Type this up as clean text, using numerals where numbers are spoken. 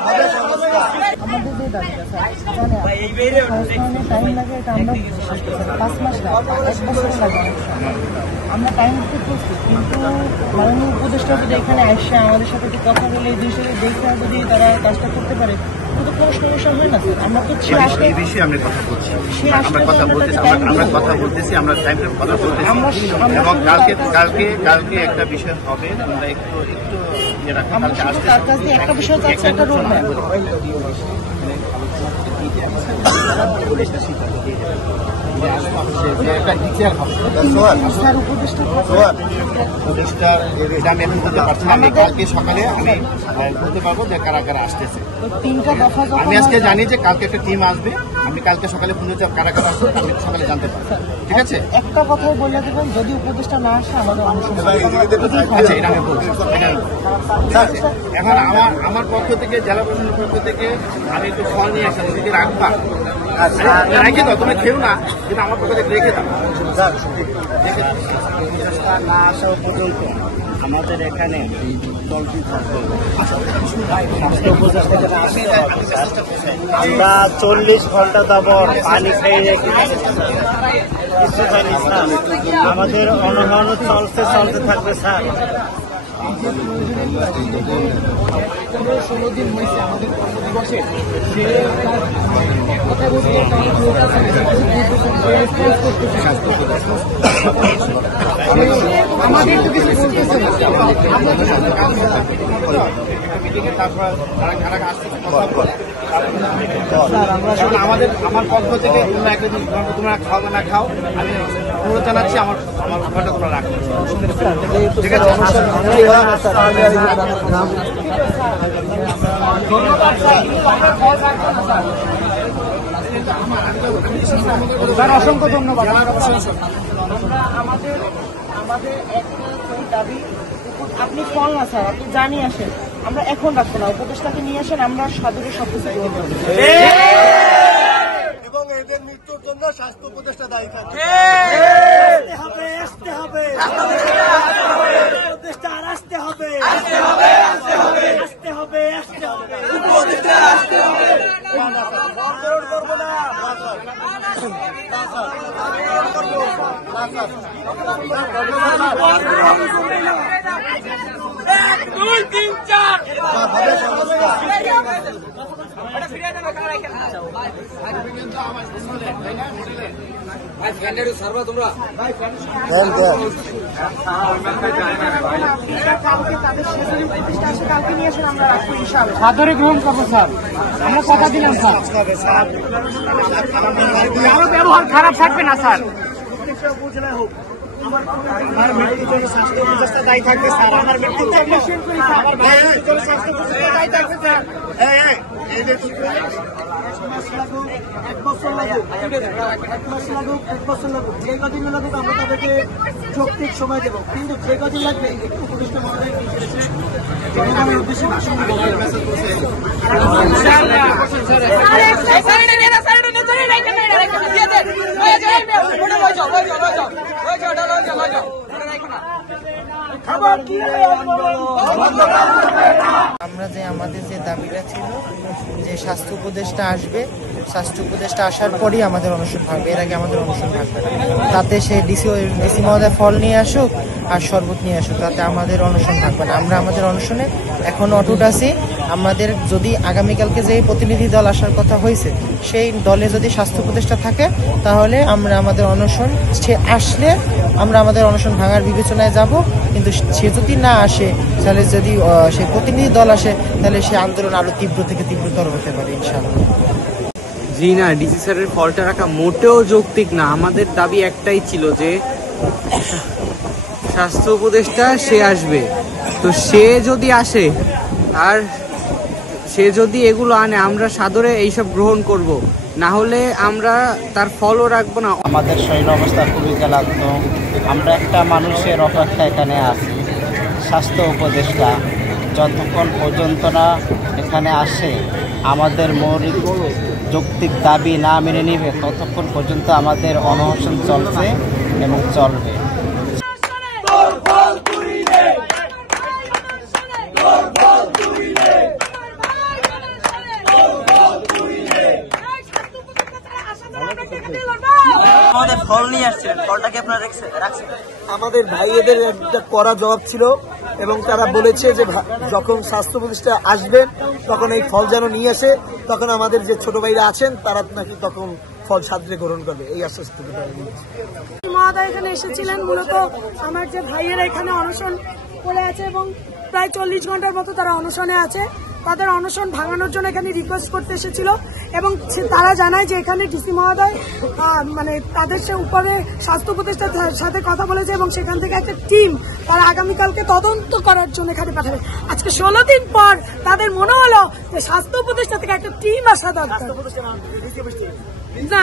আমাদের যে দাবিটা টাইম লাগে, এটা আমরা 5 মাস লাগে, 1 বছর লাগে, আমরা টাইম দিতে প্রস্তুত। কিন্তু মাননীয় উপদেষ্টা যদি এখানে আসে আমাদের সাথে কথা বলে এই বিষয়ে দেখে যদি তারা কাজটা করতে পারে, কিন্তু কোনো সমস্যা হয় না স্যার। আমরা তো এই বিষয়ে আমরা কথা বলছি, আমরা কথা বলতেছি, আমরা টাইমে কথা বলতেছি। এবং কালকে একটা বিষয় হবে, আমরা একটু ইয়ে রাখবো। কালকে আসতে তার কাছে একটা বিষয় চাচ্ছে, একটা রোড ম্যাপ। আমি কালকে সকালে আমি বলতে পারবো যে কারা কারা আসতেছে। আমি আজকে জানি যে কালকে একটা টিম আসবে, আমি কালকে সকালে ফোন দিতে কারা কারা আসবে আমি সকালে জানতে পারবো। ঠিক আছে, একটা কথাই বলে দেবেন, যদি উপদেষ্টা না আসে আমাদের আচ্ছা, এটা আমি বলছি। এখন আমার পক্ষ থেকে, জেলা প্রশাসনের পক্ষ থেকে আমি একটু ফল নিয়ে আসলাম, ওদিকে রাখবা রেখে দাও, তুমি খেও না, কিন্তু আমার পক্ষ থেকে রেখে দাও। না আসা পর্যন্ত আমাদের এখানে আমরা 40 ঘন্টা যাবত পানি খেয়ে কিছু জানি স্যার, আমাদের অনহন চলতে থাকবে স্যার। 16 দিন হয়েছে আমাদের কর্মদিবসে, আমাদের তো কিছু বলতেছে না। আমার পক্ষ থেকে তোমরা খাও না খাও, আমি অনুরোধ জানাচ্ছি, আমার ঘরটা তোমরা রাখো। ঠিক আছে, অসংখ্য ধন্যবাদ। আমাদের একটা দাবি, আপনি ফল না স্যার, আপনি জানিয়ে আসেন, আমরা এখন রাখবো না, উপদেষ্টাকে নিয়ে আসেন, আমরা সাদরে সবকিছু গ্রহণ করবো। এবং এদের মৃত্যুর জন্য স্বাস্থ্য উপদেষ্টা দায়ী থাকবে। সাদরে গ্রহণ করবো স্যার, আমরা কথা দিলাম স্যার, কারো ব্যবহার খারাপ থাকবে না স্যার। আমার মৃত্যুর জন্য স্বাস্থ্য উপদেষ্টা দায়ী থাকবে স্যার, আমার মৃত্যুর জন্য আমার ভাইয়ের জন্য স্বাস্থ্য উপদেষ্টা দায়ী থাকবে স্যার। এক বছর লাগুক, 1 বছর লাগুক, যে কদিন লাগুক, আমরা তাদেরকে যৌক্তিক সময় দেবো, কিন্তু যে কদিন লাগবে উপদেষ্টা মহোদয় জনগণের উদ্দেশ্যে ভাষণ আমরা যে আমাদের যে দাবিটা ছিল যে স্বাস্থ্য উপদেষ্টা আসবে, স্বাস্থ্য উপদেষ্টা আসার পরই আমাদের অনুষ্ঠান থাকবে, এর আগে আমাদের অনুষ্ঠান থাকবে না। তাতে সে ডিসি মহোদয় ফল নিয়ে আসুক আর শরবত নিয়ে আসুক, তাতে আমাদের অনুষ্ঠান থাকবে না। আমরা আমাদের অনুষ্ঠানে এখন অটুট আছি। আমাদের যদি আগামীকালকে যে প্রতিনিধি দল আসার কথা হয়েছে, সেই দলে যদি স্বাস্থ্য উপদেষ্টা থাকে, তাহলে আমরা আমাদের অনুষ্ঠান, সে আসলে আমরা আমাদের অনুষ্ঠান ভাঙার বিবেচনায় যাব। কিন্তু সে যদি না আসে, তাহলে যদি সে প্রতিনিধি দল আসে, তাহলে সে আন্দোলন আরো তীব্র থেকে তীব্রতর হতে পারে ইনশাআল্লাহ। জি না, ডিসি স্যারের ফলটা রাখা মোটেও যৌক্তিক না। আমাদের দাবি একটাই ছিল যে স্বাস্থ্য উপদেষ্টা সে আসবে, তো সে যদি আসে আর সে যদি এগুলো আনে, আমরা সাদরে এইসব গ্রহণ করব, না হলে আমরা তার ফলও রাখবো না। আমাদের শরীর অবস্থা খুবই জ্বালাতক। আমরা একটা মানুষের অপেক্ষা এখানে আছি। স্বাস্থ্য উপদেষ্টা যতক্ষণ পর্যন্ত না এখানে আসে, আমাদের মৌলিক যৌক্তিক দাবি না মেনে নিবে, ততক্ষণ পর্যন্ত আমাদের অনশন চলছে এবং চলবে। আমাদের ফল নিয়ে আসছেন, ফলটাকে আপনারা রাখছেন? আমাদের ভাইয়েদের একটা কড়া জবাব ছিল এবং তারা বলেছে যে যখন স্বাস্থ্য প্রতিষ্ঠা আসবেন তখন এই ফল যেন নিয়ে আসে, তখন আমাদের যে ছোট ভাইরা আছেন তারা নাকি তখন ফল সাদরে গ্রহণ করবে, এই আশ্বাস থেকে তারা দিয়েছে। মহোদয় এখানে এসেছিলেন, মূলত আমার যে ভাইয়েরা এখানে অনশন করে আছে এবং প্রায় 40 ঘন্টার মতো তারা অনশনে আছে। তাদের অনশন ভাঙানোর জন্য এখানে রিকোয়েস্ট করতে এসেছিল এবং তারা জানায় যে এখানে ডিসি মহোদয় মানে তাদের সে উপরে স্বাস্থ্য উপদেষ্টার সাথে কথা বলেছে এবং সেখান থেকে একটা টিম তারা আগামীকালকে তদন্ত করার জন্য এখানে পাঠাবে। আজকে 16 দিন পর তাদের মনে হলো যে স্বাস্থ্য উপদেষ্টা থেকে একটা টিম আসা দরকার। না